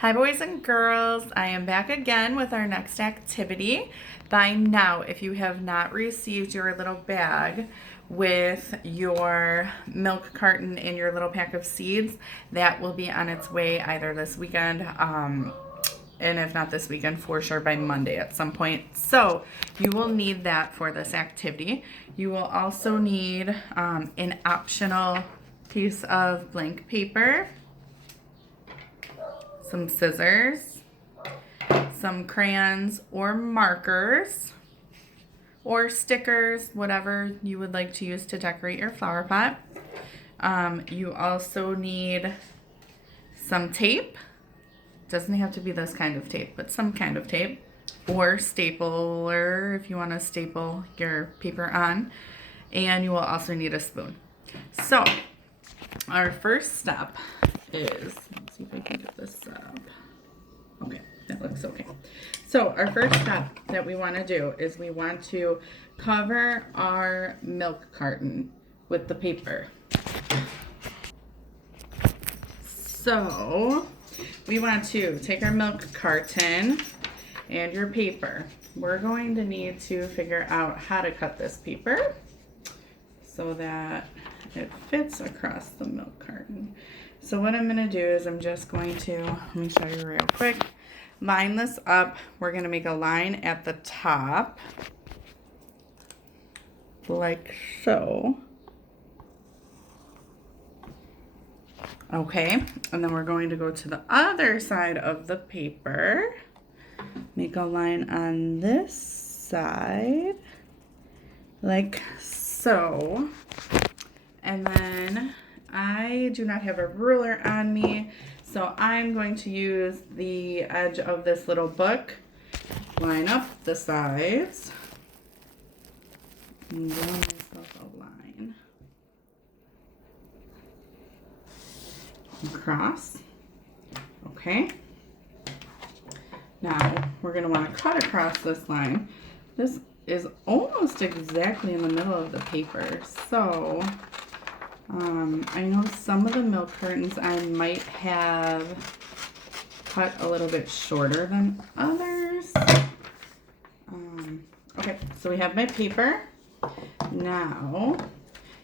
Hi, boys and girls. I am back again with our next activity. By now, if you have not received your little bag with your milk carton and your little pack of seeds, that will be on its way either this weekend, and if not this weekend, for sure by Monday at some point. So you will need that for this activity. You will also need an optional piece of blank paper, some scissors, some crayons or markers, or stickers, whatever you would like to use to decorate your flower pot. You also need some tape. Doesn't have to be this kind of tape, but some kind of tape, or stapler if you want to staple your paper on. And you will also need a spoon. So our first step is, let's see if I can get this up. Okay, that looks okay. So our first step that we want to do is we want to cover our milk carton with the paper. So we want to take our milk carton and your paper. We're going to need to figure out how to cut this paper so that it fits across the milk carton. So what I'm going to do is I'm just going to, let me show you real quick, line this up. We're going to make a line at the top like so. Okay, and then we're going to go to the other side of the paper, make a line on this side like so. And then I do not have a ruler on me, so I'm going to use the edge of this little book, line up the sides, and draw myself a line across. Okay. Now we're going to want to cut across this line. This is almost exactly in the middle of the paper, so I know some of the milk cartons I might have cut a little bit shorter than others. Okay, so we have my paper. Now,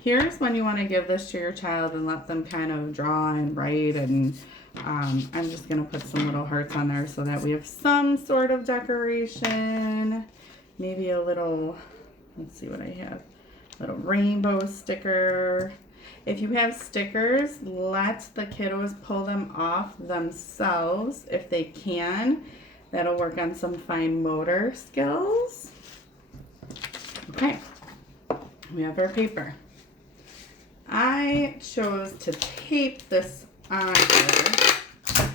here's when you want to give this to your child and let them kind of draw and write, and I'm just going to put some little hearts on there so that we have some sort of decoration. Maybe a little, let's see what I have, little rainbow sticker. If you have stickers, let the kiddos pull them off themselves if they can. That'll work on some fine motor skills. Okay, we have our paper. I chose to tape this on here.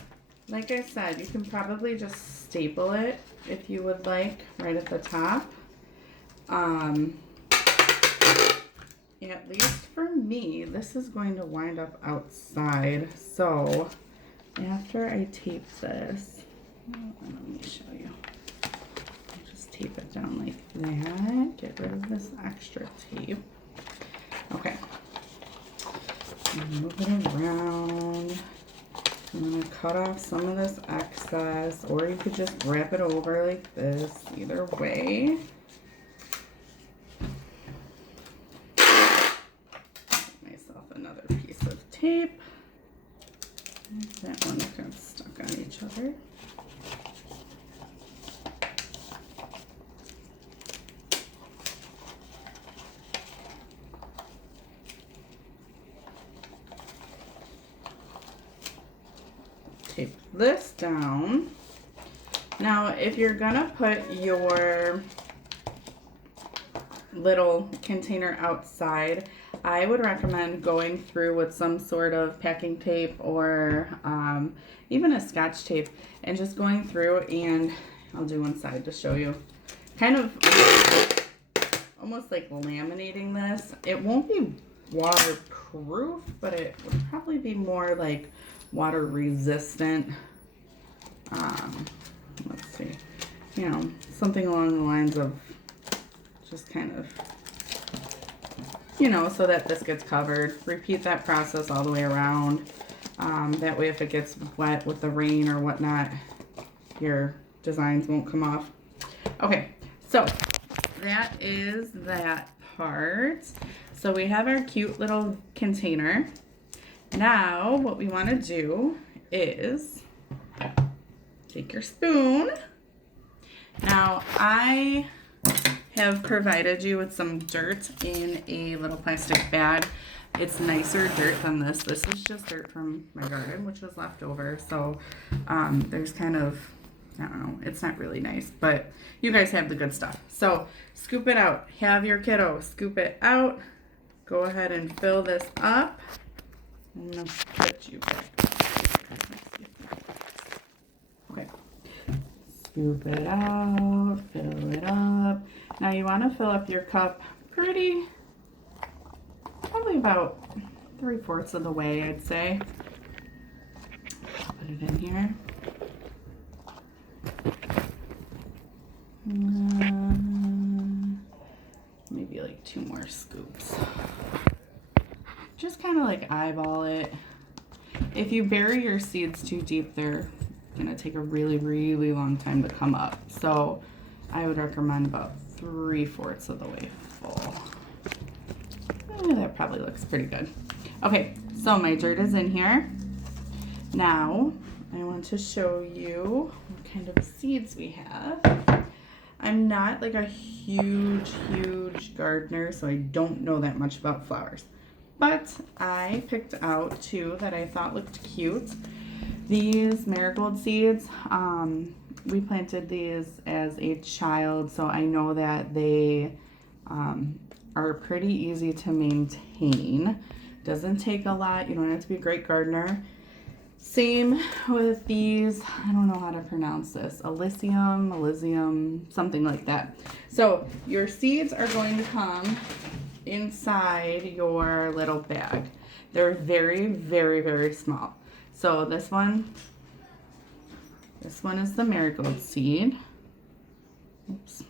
Like I said, you can probably just staple it if you would like right at the top. At least for me, this is going to wind up outside. So after I tape this, let me show you. I'll just tape it down like that. Get rid of this extra tape. Okay. Move it around. I'm going to cut off some of this excess, or you could just wrap it over like this. Either way. Another piece of tape. That one got stuck on each other. Tape this down. Now, if you're gonna put your little container outside, I would recommend going through with some sort of packing tape or even a Scotch tape and just going through, and I'll do one side to show you, kind of almost like laminating this. It won't be waterproof, but it would probably be more like water resistant. Let's see, you know, something along the lines of just kind of, you know, so that this gets covered. Repeat that process all the way around. That way if it gets wet with the rain or whatnot, your designs won't come off. Okay, so that is that part. So we have our cute little container. Now what we want to do is take your spoon. Now I have provided you with some dirt in a little plastic bag. It's nicer dirt than this. This is just dirt from my garden, which was left over. So there's kind of, I don't know, it's not really nice, but you guys have the good stuff. So scoop it out. Have your kiddo scoop it out. Go ahead and fill this up. I'm going to put you back. Okay. Scoop it out, fill it up. Now you want to fill up your cup probably about 3/4 of the way, I'd say. Put it in here. Maybe like 2 more scoops. Just kind of like eyeball it. If you bury your seeds too deep, they're gonna take a really, really long time to come up. So I would recommend about 3/4 of the way full. That probably looks pretty good. Okay, so my dirt is in here. Now I want to show you what kind of seeds we have. I'm not like a huge gardener, so I don't know that much about flowers. But I picked out 2 that I thought looked cute. These marigold seeds, we planted these as a child, so I know that they are pretty easy to maintain. Doesn't take a lot. You don't have to be a great gardener. Same with these, I don't know how to pronounce this, Elysium, something like that. So your seeds are going to come inside your little bag. They're very small. So this one is the marigold seed. Oops.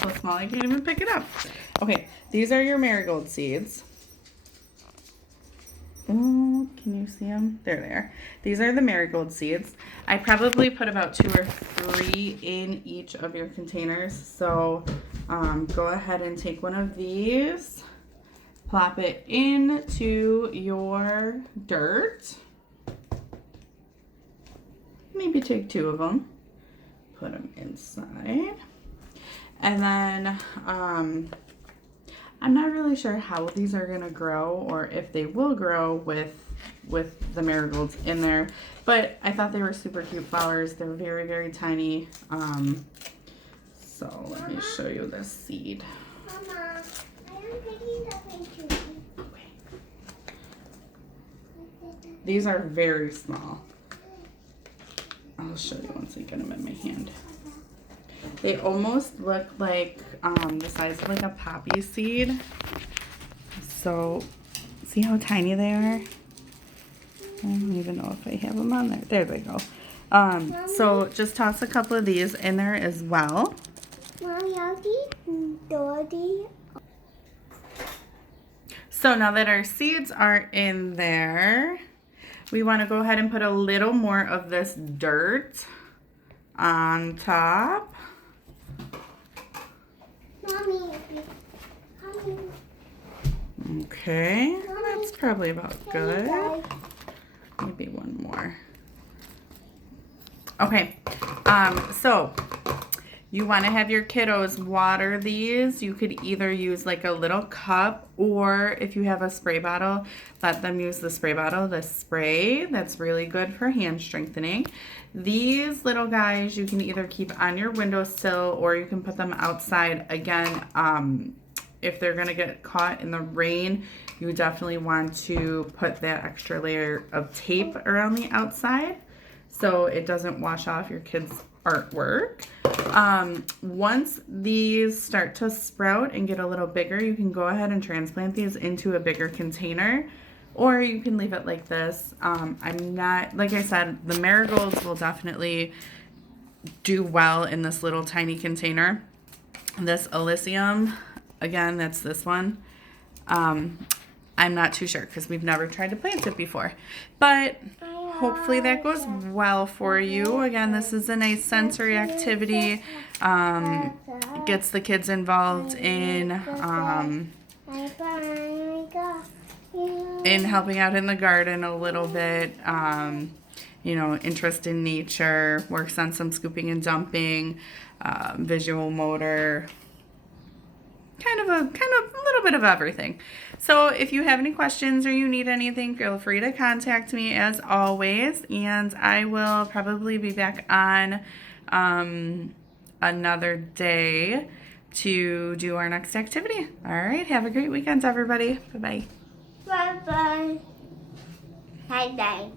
So small I can't even pick it up. Okay, these are your marigold seeds. Oh, can you see them? There they are. These are the marigold seeds. I probably put about 2 or 3 in each of your containers. So go ahead and take one of these, plop it into your dirt. Maybe take 2 of them, put them inside. And then I'm not really sure how these are gonna grow or if they will grow with the marigolds in there, but I thought they were super cute flowers. They're very tiny. So let me show you the seed. Mama, I am picking the picture. Okay. These are very small. I'll show you once I get them in my hand. They almost look like the size of like a poppy seed. So see how tiny they are? I don't even know if I have them on there. There they go. So just toss a couple of these in there as well. Mommy, are these dirty? So now that our seeds are in there, we want to go ahead and put a little more of this dirt on top. Mommy. Okay, that's probably about good. Maybe one more. Okay, so you want to have your kiddos water these. You could either use like a little cup, or if you have a spray bottle, let them use the spray bottle. The spray, that's really good for hand strengthening. These little guys you can either keep on your windowsill or you can put them outside. Again, if they're gonna get caught in the rain, you definitely want to put that extra layer of tape around the outside so it doesn't wash off your kids' artwork. Once these start to sprout and get a little bigger, you can go ahead and transplant these into a bigger container, or you can leave it like this. I'm not, like I said, the marigolds will definitely do well in this little tiny container. This Elysium, again, that's this one. I'm not too sure because we've never tried to plant it before. But hopefully that goes well for you. Again, this is a nice sensory activity. Gets the kids involved in helping out in the garden a little bit. Interest in nature, works on some scooping and dumping, visual motor, kind of a little bit of everything. So if you have any questions or you need anything, feel free to contact me as always, and I will probably be back on another day to do our next activity. All right, have a great weekend, everybody. Bye-bye. Bye-bye. Bye-bye.